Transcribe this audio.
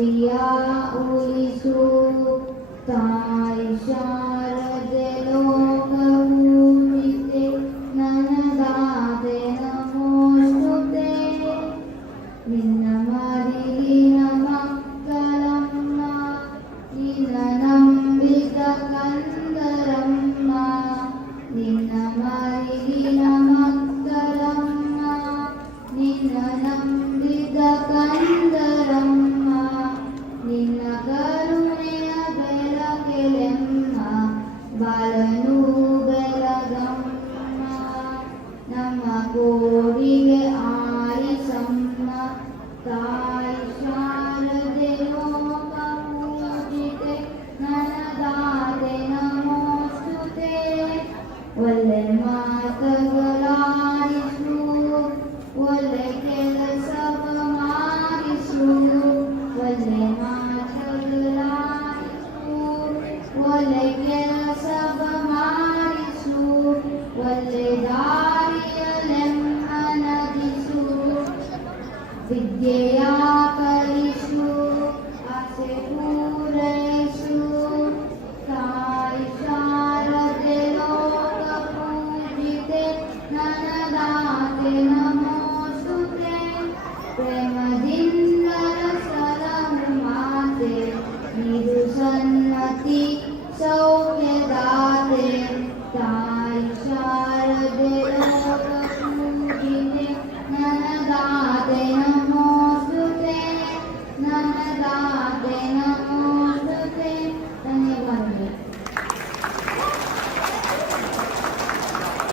ಭಕ್ತಿಯ ಉಳಿಸು ತಾಯಿ ಶಾರದೆ ಲೋಕವು ನಿತೆ ನನದಾದೆ ನಮೋಸ್ತುತೆ ನಿನ್ನ ಮರಿಗಿನ ಮಕ್ಕಳಮ್ಮ ನಿನ್ನ ನಂಬಿದ ಕಂದರಮ್ಮ ನಿನ್ನ ಮರಿಗಿನ ಮಕ್ಕಳಮ್ಮ ನಿನ್ನ ನಂಬಿದ ಕಂದರಮ್ಮ ನಿನ್ನ ಕರುಣೆಯ ಬೆಳಕೆಲೆಮ್ಮ ಬಾಳನು ಬೆಳಗಮ್ಮ ನಮ್ಮ ಕೋಡಿಗೆ ಆರಿಸಮ್ಮ ತಾಯಿ ಶಾರದೆ ಲೋಕಪೂಜಿತೆ ನನದಾದೆ ನಮೋಸ್ತುತೆ ಒಲ್ಲೆ